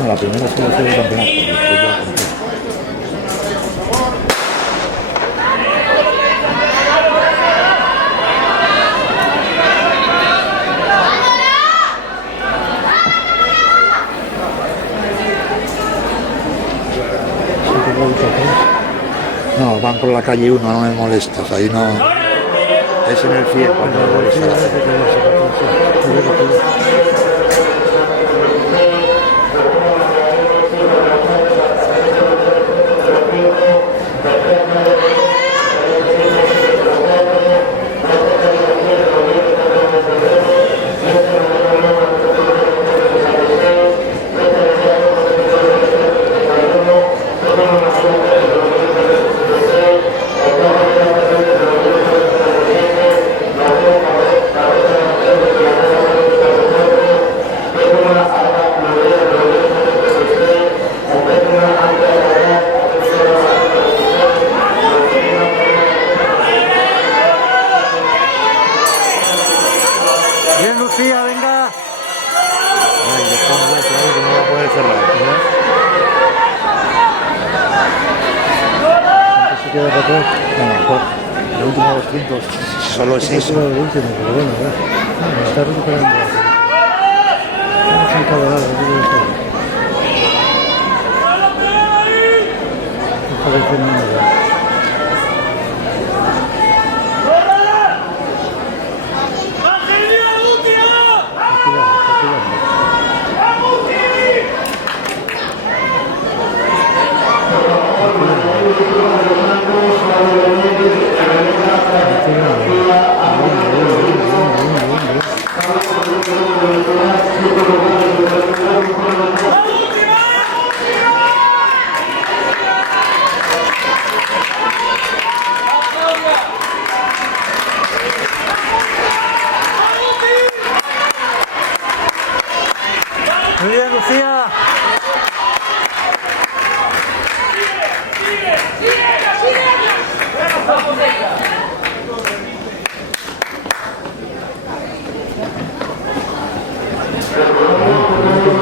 No, la primera sí la fue de campeonato. Después ya compré. No, van por la calle 1, no me molestas, ahí no. Es en el CIE cuando me molesta. Bien, Lucía, venga. Ay, después que no va a poder cerrar. ¿Cuánto se queda para atrás? A lo mejor el último 200, solo es eso. El último, pero bueno, está recuperando. Vamos en cada lado, está defendiendo ya. Muy bien, Lucía.